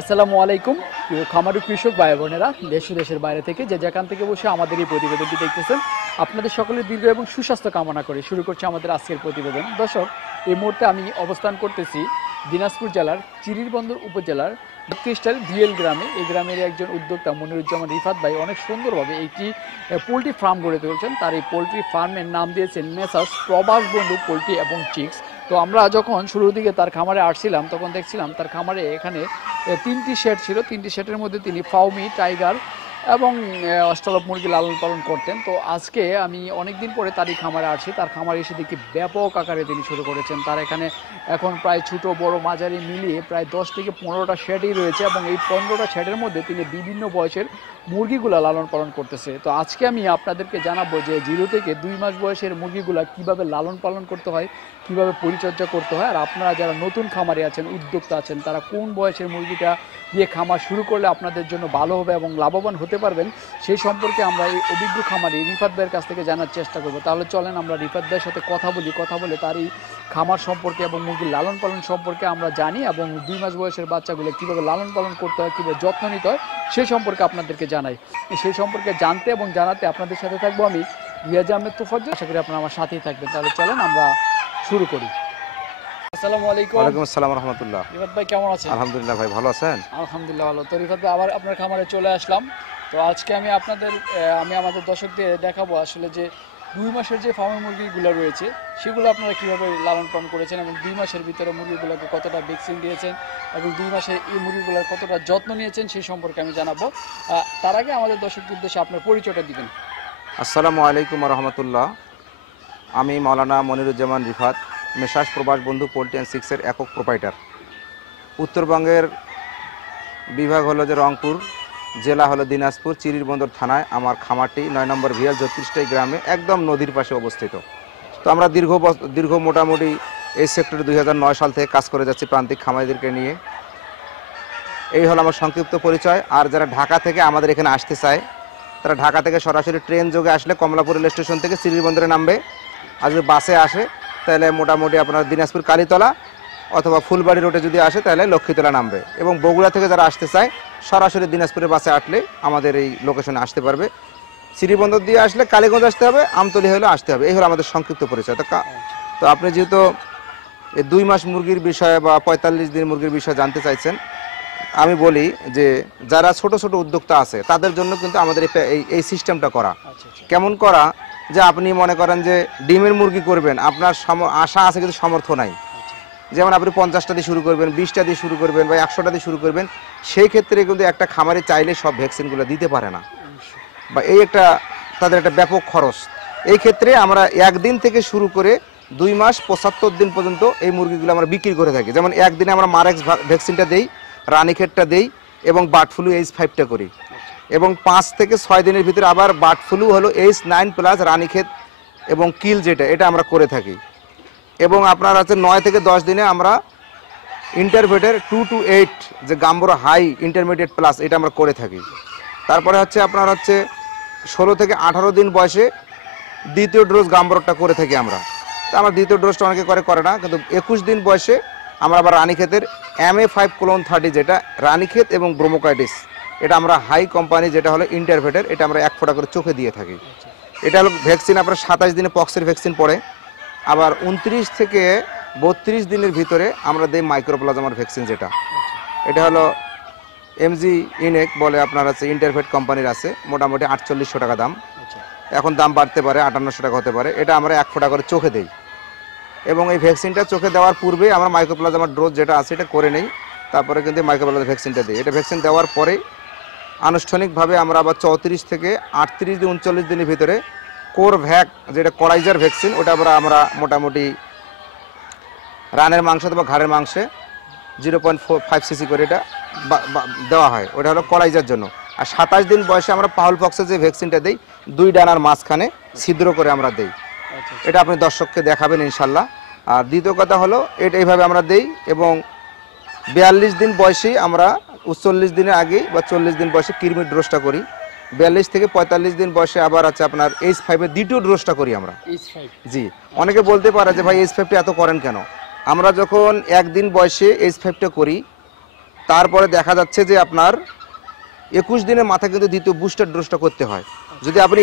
আসসালামু আলাইকুম প্রিয় খামারি কৃষক ভাই বোনেরা, দেশ ও দেশের বাইরে থেকে যে যেখান থেকে বসে আমাদের এই প্রতিবেদনটি দেখতেছেন, আপনাদের সকলের দীর্ঘ এবং সুস্বাস্থ্য কামনা করে শুরু করছি আমাদের আজকের প্রতিবেদন। দর্শক, এই মুহূর্তে আমি অবস্থান করতেছি দিনাজপুর জেলার চিরিরবন্দর উপজেলার ক্রিস্টাল ভিএল গ্রামে। এই গ্রামের একজন উদ্যোক্তা মনিরুজ্জামান রিফাত ভাই অনেক সুন্দরভাবে একটি পোলট্রি ফার্ম গড়ে তুলেছেন। তার এই পোলট্রি ফার্মের নাম দিয়েছেন মেসার্স প্রবাস বন্ধু পোলট্রি এবং চিক্স। তো আমরা যখন শুরুর দিকে তার খামারে আসছিলাম তখন দেখছিলাম তার খামারে এখানে 3টি শেড ছিল। 3টি শেডের মধ্যে তিনি ফাউমি, টাইগার এবং অস্ট্রালপ মুরগি লালন পালন করতেন। তো আজকে আমি অনেক দিন পরে তারই খামারে আসছি। তার খামারে এসে দেখি ব্যাপক আকারে তিনি শুরু করেছেন। তার এখানে এখন প্রায় ছোটো বড় মাঝারি মিলিয়ে প্রায় 10 থেকে 15টা শেডই রয়েছে এবং এই 15টা শেডের মধ্যে তিনি বিভিন্ন বয়সের মুরগিগুলা লালন পালন করতেছে। তো আজকে আমি আপনাদেরকে জানাবো যে 0 থেকে 2 মাস বয়সের মুরগিগুলা কিভাবে লালন পালন করতে হয়, কিভাবে পরিচর্যা করতে হয়, আর আপনারা যারা নতুন খামারে আছেন, উদ্যোক্তা আছেন, তারা কোন বয়সের মুরগিটা দিয়ে খামার শুরু করলে আপনাদের জন্য ভালো হবে এবং লাভবান হতে পারবেন, সেই সম্পর্কে আমরা এই অভিজ্ঞ খামারি রিফাত ভাইয়ের কাছ থেকে জানার চেষ্টা করব। তাহলে চলেন আমরা রিফাত ভাইয়ের সাথে কথা বলে তার এই খামার সম্পর্কে এবং মুরগির লালন পালন সম্পর্কে আমরা জানি এবং 2 মাস বয়সের বাচ্চাগুলো কীভাবে লালন পালন করতে হয়, কীভাবে যত্ন নিতে হয়, সেই সম্পর্কে আপনাদেরকে জানাই। সেই সম্পর্কে জানতে এবং জানাতে আপনাদের সাথে থাকবো আমি রিয়াজ আহমেদ তোফাজ্জল। আশা করি আপনারা আমার সাথেই থাকবেন। তাহলে চলেন আমরা শুরু করি। আসসালামু আলাইকুম। ওয়ালাইকুম আসসালাম ওয়া রাহমাতুল্লাহ। রিফাত ভাই কেমন আছেন? আলহামদুলিল্লাহ ভাই, ভালো আছেন? আলহামদুলিল্লাহ ভালো। তো রিফাত ভাই, আবার আপনার খামারে চলে আসলাম। তো আজকে আমি আমাদের দর্শকদের দেখাবো আসলে যে 2 মাসের যে ফার্মের মুরগিগুলো রয়েছে সেগুলো আপনারা কীভাবে লালন পালন করেছেন এবং 2 মাসের ভিতরে মুরগিগুলোকে কতটা ভ্যাকসিন দিয়েছেন এবং 2 মাসে এই মুরগিগুলোর কতটা যত্ন নিয়েছেন সেই সম্পর্কে আমি জানাবো। তার আগে আমাদের দর্শকদের উদ্দেশ্যে আপনার পরিচয়টা দিবেন। আসসালামু আলাইকুম ওয়া রাহমাতুল্লাহ। আমি মাওলানা মনিরুজ্জামান রিফাত, মেসার্স প্রবাস বন্ধু পোল্ট্রি অ্যান্ড চিক্সের একক প্রোপাইটার। উত্তরবঙ্গের বিভাগ হলো যে রংপুর, জেলা হলো দিনাজপুর, চিরিরবন্দর থানায় আমার খামারটি 9 নম্বর ভিএল 34টাই গ্রামে একদম নদীর পাশে অবস্থিত। তো আমরা দীর্ঘ মোটামুটি এই সেক্টরে 2009 সাল থেকে কাজ করে যাচ্ছি প্রান্তিক খামারিদেরকে নিয়ে। এই হলো আমার সংক্ষিপ্ত পরিচয়। আর যারা ঢাকা থেকে আমাদের এখানে আসতে চায় তারা ঢাকা থেকে সরাসরি ট্রেন যোগে আসলে কমলাপুর রেল স্টেশন থেকে চিরিরবন্দরে নামবে। আর যদি বাসে আসে তাহলে মোটামুটি আপনার দিনাজপুর কালীতলা অথবা ফুলবাড়ি রোডে যদি আসে তাহলে লক্ষ্মীতলা নামবে। এবং বগুড়া থেকে যারা আসতে চায় সরাসরি দিনাজপুরের বাসে আসলে আমাদের এই লোকেশনে আসতে পারবে। চিরিরবন্দর দিয়ে আসলে কালীগঞ্জ আসতে হবে, আমতলী হলে আসতে হবে। এই হলো আমাদের সংক্ষিপ্ত পরিচয়। তো আপনি যেহেতু এই 2 মাস মুরগির বিষয়ে বা 45 দিন মুরগির বিষয়ে জানতে চাইছেন, আমি বলি যে যারা ছোট ছোট উদ্যোক্তা আছে তাদের জন্য কিন্তু আমাদের এই সিস্টেমটা করা। কেমন করা? যে আপনি মনে করেন যে ডিমের মুরগি করবেন, আপনার আশা আছে কিন্তু সামর্থ্য নাই। যেমন আপনি 50টা দিয়ে শুরু করবেন, 20টা দিয়ে শুরু করবেন বা 100টা দিয়ে শুরু করবেন, সেই ক্ষেত্রে কিন্তু একটা খামারে চাইলে সব ভ্যাকসিনগুলো দিতে পারে না, বা এই একটা তাদের একটা ব্যাপক খরচ। এই ক্ষেত্রে আমরা 1 দিন থেকে শুরু করে 2 মাস 75 দিন পর্যন্ত এই মুরগিগুলো আমরা বিক্রি করে থাকি। যেমন একদিনে আমরা মারেক্স ভ্যাকসিনটা দেই, রানীক্ষেতটা দেই এবং বার্ড ফ্লু H5টা করি। এবং 5 থেকে 6 দিনের ভিতরে আবার বার্ড ফ্লু হলো H9 প্লাস রানীক্ষেত এবং কিল এটা আমরা করে থাকি। এবং আপনার আছে 9 থেকে 10 দিনে আমরা ইন্টারভেটের 2 to 8 যে গাম্বুরা হাই ইন্টারমিডিয়েট প্লাস এটা আমরা করে থাকি। তারপরে হচ্ছে আপনার হচ্ছে 16 থেকে 18 দিন বয়সে দ্বিতীয় ডোজ গাম্বুরাটা করে থাকি আমরা। তো আমার দ্বিতীয় ডোজটা অনেকে করে না, কিন্তু 21 দিন বয়সে আমরা আবার রানীক্ষেতের MA5 কোলন 30 যেটা রানীক্ষেত এবং ব্রোমোকাইটিস, এটা আমরা হাই কোম্পানি যেটা হলো ইন্টারভেটের, এটা আমরা 1 ফোঁটা করে চোখে দিয়ে থাকি। এটা হলো ভ্যাকসিন আপনার 27 দিনে পক্সের ভ্যাকসিন পড়ে। আবার 29 থেকে 32 দিনের ভিতরে আমরা দিই মাইক্রোপ্লাজমার ভ্যাকসিন, যেটা এটা হলো MG ইনেক বলে আপনার আছে, ইন্টারভেট কোম্পানির আছে, মোটামুটি 4800 টাকা দাম। এখন দাম বাড়তে পারে, 5800 টাকা হতে পারে। এটা আমরা 1 ফোঁটা করে চোখে দেই এবং এই ভ্যাকসিনটা চোখে দেওয়ার পূর্বে আমরা মাইক্রোপ্লাজমার ডোজ যেটা আছে এটা করে নেই, তারপরে কিন্তু মাইক্রোপ্লাজমার ভ্যাকসিনটা দিই। এটা ভ্যাকসিন দেওয়ার পরে আনুষ্ঠানিকভাবে আমরা আবার 34 থেকে 38 দিন 39 দিনের ভিতরে কোর ভ্যাক যেটা করাইজার ভ্যাকসিন, ওটা আমরা মোটামুটি রানের মাংস অথবা ঘাড়ের মাংসে 0.5 cc করে এটা দেওয়া হয়। ওটা হলো করাইজার জন্য। আর 27 দিন বয়সে আমরা পাউল পক্সের যে ভ্যাকসিনটা দিই 2 ডানার মাঝখানে ছিদ্র করে আমরা দিই। এটা আপনি দর্শককে দেখাবেন ইনশাল্লাহ। আর দ্বিতীয় কথা হলো এটা এইভাবে আমরা দিই এবং 42 দিন বয়সেই আমরা 39 দিনের আগে বা 40 দিন বয়সে কৃমির ডোজটা করি। 42 থেকে 45 দিন বয়সে আবার আছে আপনার H5 এর দ্বিতীয় ডোজটা করি আমরা। জি, অনেকে বলতে পারে যে ভাই H5টা এত করেন কেন? আমরা যখন 1 দিন বয়সে H5টা করি তারপরে দেখা যাচ্ছে যে আপনার 21 দিনের মাথায় কিন্তু দ্বিতীয় বুস্টার ডোজটা করতে হয়। যদি আপনি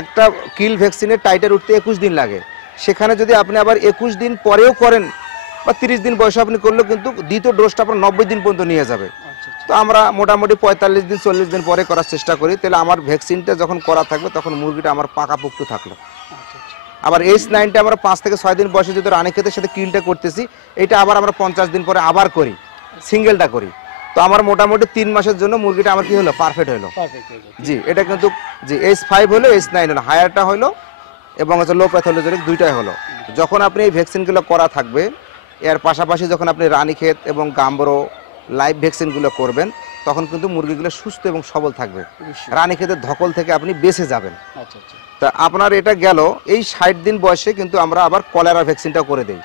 একটা কিল ভ্যাকসিনের টাইটার উঠতে 21 দিন লাগে, সেখানে যদি আপনি আবার 21 দিন পরেও করেন বা 30 দিন বয়সে আপনি করলেও কিন্তু দ্বিতীয় ডোজটা আপনার 90 দিন পর্যন্ত নিয়ে যাবে। তো আমরা মোটামুটি 45 দিন 40 দিন পরে করার চেষ্টা করি, তাহলে আমার ভ্যাকসিনটা যখন করা থাকবে তখন মুরগিটা আমার পাকাপোক্ত থাকলো। আবার H9টা আমরা 5 থেকে 6 দিন বয়সে যদি রানীক্ষেতের সাথে কিলটা করতেছি, এটা আবার আমরা 50 দিন পরে আবার করি, সিঙ্গেলটা করি। তো আমার মোটামুটি 3 মাসের জন্য মুরগিটা আমার কি হলো, পারফেক্ট হলো। জি, এটা কিন্তু জি H5 হলো, H9 হলো, হায়ারটা হলো এবং হচ্ছে লো প্যাথোলজিক দুইটাই হলো। যখন আপনি এই ভ্যাকসিনগুলো করা থাকবে, এর পাশাপাশি যখন আপনি রানীক্ষেত এবং গাম্বরো লাইভ ভ্যাকসিনগুলো করবেন, তখন কিন্তু মুরগিগুলো সুস্থ এবং সবল থাকবে, রানীক্ষেতের ধকল থেকে আপনি বেঁচে যাবেন। তা আপনার এটা গেল এই 60 দিন বয়সে কিন্তু আমরা আবার কলেরা ভ্যাকসিনটা করে দেই।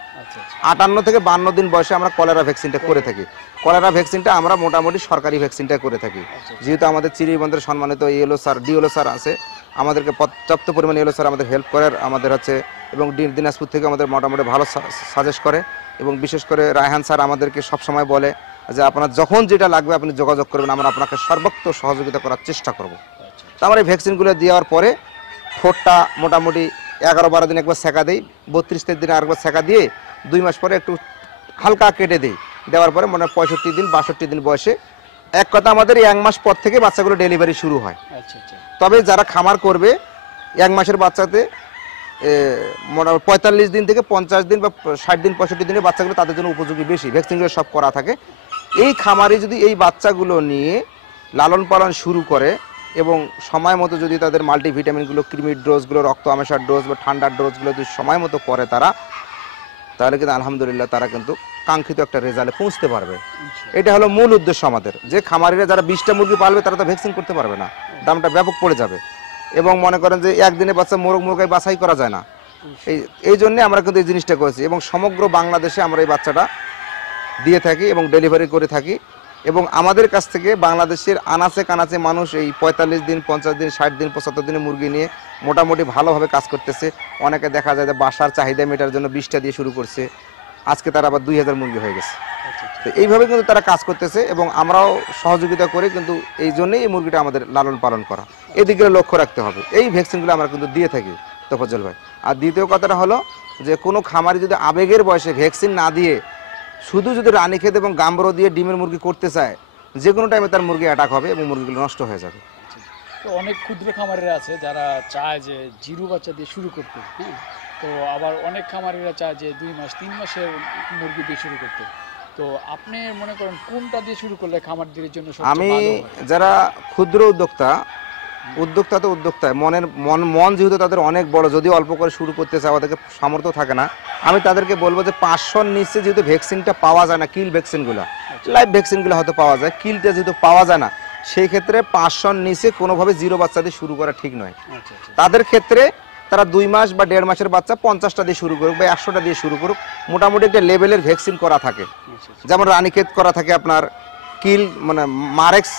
58 থেকে 52 দিন বয়সে আমরা কলেরা ভ্যাকসিনটা করে থাকি। কলেরা ভ্যাকসিনটা আমরা মোটামুটি সরকারি ভ্যাকসিনটা করে থাকি, যেহেতু আমাদের চিরিবন্দরের সম্মানিত ইয়েলো স্যার, ডিওলো স্যার আছে, আমাদেরকে পর্যাপ্ত পরিমাণে ইয়েলো স্যার আমাদের হেল্প করার আমাদের হচ্ছে, এবং দিনাজপুর থেকে আমাদের মোটামুটি ভালো সাজেস্ট করে, এবং বিশেষ করে রায়হান স্যার আমাদেরকে সবসময় বলে যে আপনার যখন যেটা লাগবে আপনি যোগাযোগ করবেন, আমরা আপনাকে সর্বোচ্চ সহযোগিতা করার চেষ্টা করব। তো আমরা এই ভ্যাকসিনগুলো দেওয়ার পরে ঠোঁটটা মোটামুটি 11-12 দিন একবার সেকা দিই, 32 দিনে আরেকবার সেকা দিয়ে 2 মাস পরে একটু হালকা কেটে দিই, দেওয়ার পরে মনে হয় 65 দিন 62 দিন বয়সে, এক কথা আমাদের 1 মাস পর থেকে বাচ্চাগুলো ডেলিভারি শুরু হয়। তবে যারা খামার করবে 1 মাসের বাচ্চাতে মোটামুটি 45 দিন থেকে 50 দিন বা 60 দিন 65 দিনের বাচ্চাগুলো তাদের জন্য উপযোগী বেশি, ভ্যাকসিনগুলো সব করা থাকে। এই খামারে যদি এই বাচ্চাগুলো নিয়ে লালন পালন শুরু করে এবং সময় মতো যদি তাদের মাল্টিভিটামিনগুলো, কৃমির ডোজগুলো, রক্ত আমেশার ডোজ বা ঠান্ডার ডোজগুলো যদি সময় মতো করে তারা, তাহলে কিন্তু আলহামদুলিল্লাহ তারা কিন্তু কাঙ্ক্ষিত একটা রেজাল্টে পৌঁছতে পারবে। এটা হলো মূল উদ্দেশ্য আমাদের, যে খামারিরা যারা 20টা মুরগি পালবে তারা তো ভ্যাকসিন করতে পারবে না, দামটা ব্যাপক পড়ে যাবে, এবং মনে করেন যে একদিনে বাচ্চা মুরগাই বাছাই করা যায় না। এই জন্যে আমরা কিন্তু এই জিনিসটা করেছি, এবং সমগ্র বাংলাদেশে আমরা এই বাচ্চাটা দিয়ে থাকি এবং ডেলিভারি করে থাকি। এবং আমাদের কাছ থেকে বাংলাদেশের আনাচে কানাচে মানুষ এই 45 দিন 50 দিন 60 দিন 75 দিনের মুরগি নিয়ে মোটামুটি ভালোভাবে কাজ করতেছে। অনেকে দেখা যায় যে বাসার চাহিদা মেটার জন্য 20টা দিয়ে শুরু করছে, আজকে তারা আবার 2000 মুরগি হয়ে গেছে। তো এইভাবে কিন্তু তারা কাজ করতেছে, এবং আমরাও সহযোগিতা করে, কিন্তু এই জন্যই এই মুরগিটা আমাদের লালন পালন করা, এদিকে লক্ষ্য রাখতে হবে। এই ভ্যাকসিনগুলো আমরা কিন্তু দিয়ে থাকি তোফাজ্জল ভাই। আর দ্বিতীয় কথাটা হলো যে কোনো খামারি যদি আবেগের বয়সে ভ্যাকসিন না দিয়ে শুধু যদি রানীক্ষেত এবং গাম্বরো দিয়ে ডিমের মুরগি করতে চায়, যে কোনো টাইমে তার মুরগি অ্যাটাক হবে এবং মুরগিগুলো নষ্ট হয়ে যাবে। তো অনেক ক্ষুদ্র খামারিরা আছে যারা চায় যে জিরো বাচ্চা দিয়ে শুরু করতে, হ্যাঁ, তো আবার অনেক খামারিরা চায় যে 2 মাস 3 মাসের মুরগি দিয়ে শুরু করতে। তো আপনি মনে করেন কোনটা দিয়ে শুরু করলে খামারদের জন্য সবচেয়ে আমি ভালো হয়? যারা ক্ষুদ্র উদ্যোক্তা তো উদ্যোক্তা মন যেহেতু তাদের অনেক বড়, যদি অল্প করে শুরু করতে চায়, ওদেরকে সামর্থ্য থাকে না, আমি তাদেরকে বলবো যে 500 নিচে যেহেতু ভ্যাকসিনটা পাওয়া যায় না, কিল ভ্যাকসিনগুলো, লাইভ ভ্যাকসিনগুলো হয়তো পাওয়া যায়, কিলটা যেহেতু পাওয়া যায় না, সেই ক্ষেত্রে 500 নিচে কোনোভাবে জিরো বাচ্চা দিয়ে শুরু করা ঠিক নয়। তাদের ক্ষেত্রে তারা 2 মাস বা 1.5 মাসের বাচ্চা 50টা দিয়ে শুরু করুক বা 100টা দিয়ে শুরু করুক, মোটামুটি একটা লেভেলের ভ্যাকসিন করা থাকে। যেমন রানীক্ষেত করা থাকে আপনার, কিল মানে মারেক্স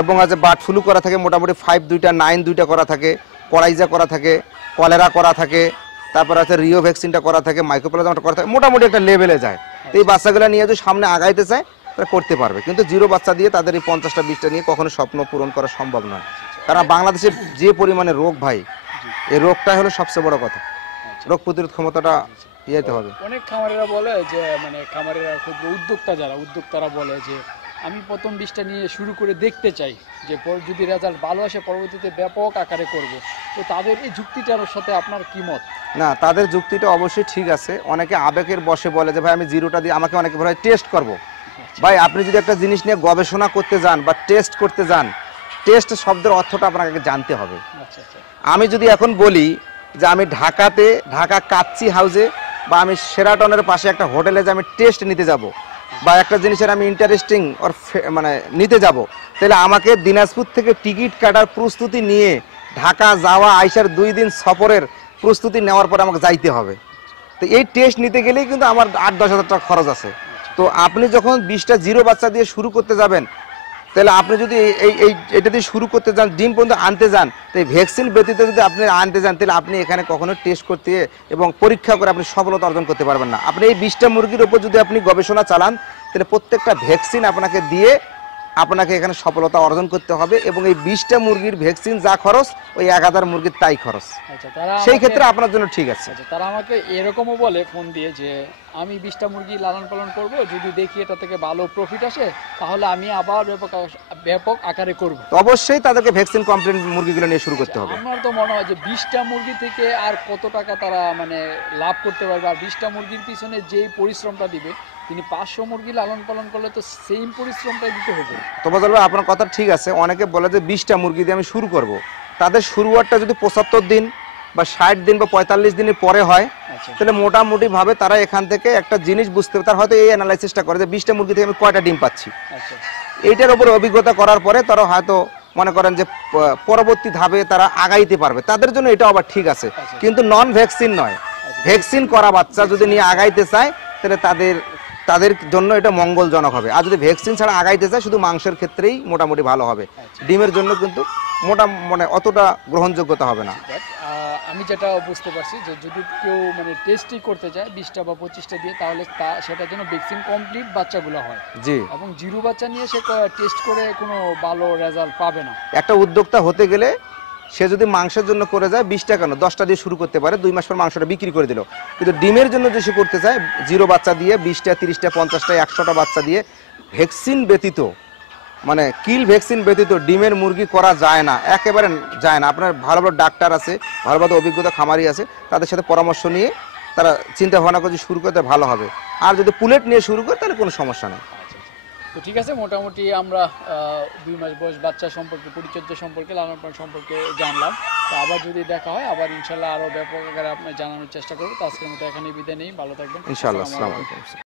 এবং আছে বার্ড ফ্লু করা থাকে, মোটামুটি 5 2টা 9 2টা করা থাকে, করাইজা করা থাকে, কলেরা করা থাকে, তারপর আছে রিও ভ্যাকসিনটা করা থাকে, মাইক্রোপ্লাজমাটা করা থাকে, মোটামুটি একটা লেভেলে যায়। তো এই বাচ্চাগুলো নিয়ে যদি সামনে আগাইতে চায় তারা করতে পারবে, কিন্তু জিরো বাচ্চা দিয়ে তাদের এই 50টা 20টা নিয়ে কখনো স্বপ্ন পূরণ করা সম্ভব নয়। কারণ বাংলাদেশে যে পরিমাণে রোগ ভাই, এই রোগটাই হলো সবচেয়ে বড় কথা, রোগ প্রতিরোধ ক্ষমতাটা ইয়েতে হবে। অনেক খামারিরা বলে যে, মানে খামারিরা ক্ষুদ্র উদ্যোক্তারা বলে যে আমি প্রথম 20টা নিয়ে শুরু করে দেখতে চাই, যে যদি রেজাল্ট ভালো আসে পরবর্তীতে ব্যাপক আকারে করব। তো তাদের এই যুক্তিটার সাথে আপনার কি মত? না, তাদের যুক্তিটা অবশ্যই ঠিক আছে। অনেকে আবেগের বশে বলে যে ভাই আমি জিরোটা দিয়ে, আমাকে অনেকে বলে টেস্ট করব। ভাই আপনি যদি একটা জিনিস নিয়ে গবেষণা করতে যান বা টেস্ট করতে যান, টেস্ট শব্দের অর্থটা আপনাকে জানতে হবে। আমি যদি এখন বলি যে আমি ঢাকা কাচ্চি হাউসে বা আমি শেরাটনের পাশে একটা হোটেলে যে আমি টেস্ট নিতে যাব, বা একটা জিনিসের আমি ইন্টারেস্টিং ওর মানে নিতে যাব, তাহলে আমাকে দিনাজপুর থেকে টিকিট কাটার প্রস্তুতি নিয়ে ঢাকা যাওয়া আইসার 2 দিন সফরের প্রস্তুতি নেওয়ার পর আমাকে যাইতে হবে। তো এই টেস্ট নিতে গেলেই কিন্তু আমার 8-10 হাজার টাকা খরচ আছে। তো আপনি যখন 20টা জিরো বাচ্চা দিয়ে শুরু করতে যাবেন, তাহলে আপনি যদি এটা দিয়ে শুরু করতে যান, ডিম পর্যন্ত আনতে যান, তো এই ভ্যাকসিন ব্যতীত যদি আপনি আনতে যান, তাহলে আপনি এখানে কখনো টেস্ট করতে এবং পরীক্ষা করে আপনি সফলতা অর্জন করতে পারবেন না। আপনি এই 20টা মুরগির উপর যদি আপনি গবেষণা চালান, তাহলে প্রত্যেকটা ভ্যাকসিন আপনাকে দিয়ে আপনাকে এখানে সফলতা অর্জন করতে হবে, এবং এই 20টা মুরগির ভ্যাকসিন যা খরচ, ওই 1000 মুরগির তাই খরচ। আচ্ছা, সেই ক্ষেত্রে আপনার জন্য ঠিক আছে। আচ্ছা, তারা আমাকে এরকমও বলে ফোন দিয়ে যে আমি 20টা মুরগি লালন পালন করব, যদি দেখি এটা থেকে ভালো প্রফিট আসে তাহলে আমি আবার ব্যাপক আকারে করব। তো অবশ্যই তাদেরকে ভ্যাকসিন কমপ্লেন্ট মুরগিগুলো নিয়ে শুরু করতে হবে। আমার তো মনে হয় যে 20টা মুরগি থেকে আর কত টাকা তারা মানে লাভ করতে পারবে, আর 20টা মুরগির পিছনে যেই পরিশ্রমটা দিবে, তিনি 500 মুরগি লালন পালন করলে তো সেম পরিশ্রমটাই দিতে হবে। তো বজল ভাই, আপনার কথা ঠিক আছে। অনেকে বলে যে 20টা মুরগি দিয়ে আমি শুরু করব, তাদের শুরুয়াতটা যদি 75 দিন বা 60 দিন বা 45 দিনের পরে হয়, আচ্ছা, তাহলে মোটামুটি ভাবে তারা এখান থেকে একটা জিনিস বুঝতে হবে, তার হয়তো এই অ্যানালাইসিসটা করে যে 20টা মুরগি থেকে আমি কয়টা ডিম পাচ্ছি। আচ্ছা, এইটার উপর অভিজ্ঞতা করার পরে তারা হয়তো মনে করেন যে পরবর্তী ধাপে তারা আগাইতে পারবে, তাদের জন্য এটা আবার ঠিক আছে। আচ্ছা। কিন্তু নন ভ্যাকসিন নয়, আচ্ছা। ভ্যাকসিন করা বাচ্চা যদি নিয়ে আগাইতে চায়, তাহলে তাদের জন্য এটা মঙ্গলজনক হবে। আর যদি ভ্যাকসিন ছাড়া আগাইতে চায়, শুধু মাংসের ক্ষেত্রেই মোটামুটি ভালো হবে, আচ্ছা। ডিমের জন্য কিন্তু মানে অতটা গ্রহণযোগ্যতা হবে না। But, আমি যেটা বুঝতে পারছি যে যদি কেউ মানে টেস্টই করতে চায় 20টা বা 25টা দিয়ে, তাহলে সেটার জন্য ভ্যাকসিন কমপ্লিট বাচ্চাগুলো হয়, জি। এবং জিরো বাচ্চা নিয়ে সে টেস্ট করে কোনো ভালো রেজাল্ট পাবে না। একটা উদ্যোক্তা হতে গেলে সে যদি মাংসের জন্য করে যায়, 20টা কেন 10টা দিয়ে শুরু করতে পারে, 2 মাস পর মাংসটা বিক্রি করে দিল। কিন্তু ডিমের জন্য যে সে করতে চায়, জিরো বাচ্চা দিয়ে 20টা 30টা 50টা 100টা বাচ্চা দিয়ে ভ্যাকসিন ব্যতীত, মানে কিল ভ্যাকসিন ব্যতীত ডিমের মুরগি করা যায় না, একেবারে যায় না। আপনার ভালো ভালো ডাক্তার আছে, ভালো ভালো অভিজ্ঞতা খামারি আছে, তাদের সাথে পরামর্শ নিয়ে তারা চিন্তা ভাবনা করে শুরু করতে ভালো হবে। আর যদি পুলেট নিয়ে শুরু করে, তাহলে কোনো সমস্যা নেই। আচ্ছা, তো ঠিক আছে, মোটামুটি আমরা 2 মাস বয়স বাচ্চা সম্পর্কে, পরিচর্যা সম্পর্কে, লালন পালন সম্পর্কে জানলাম। তো আবার যদি দেখা হয়, আবার ইনশাল্লাহ আরও ব্যাপক আকারে আপনার জানানোর চেষ্টা করবো। তো আজকের মতো এখানে বিদায় নেই, ভালো থাকবেন ইনশাআল্লাহ। আসসালামু আসসালামু আলাইকুম। আলাইকুম।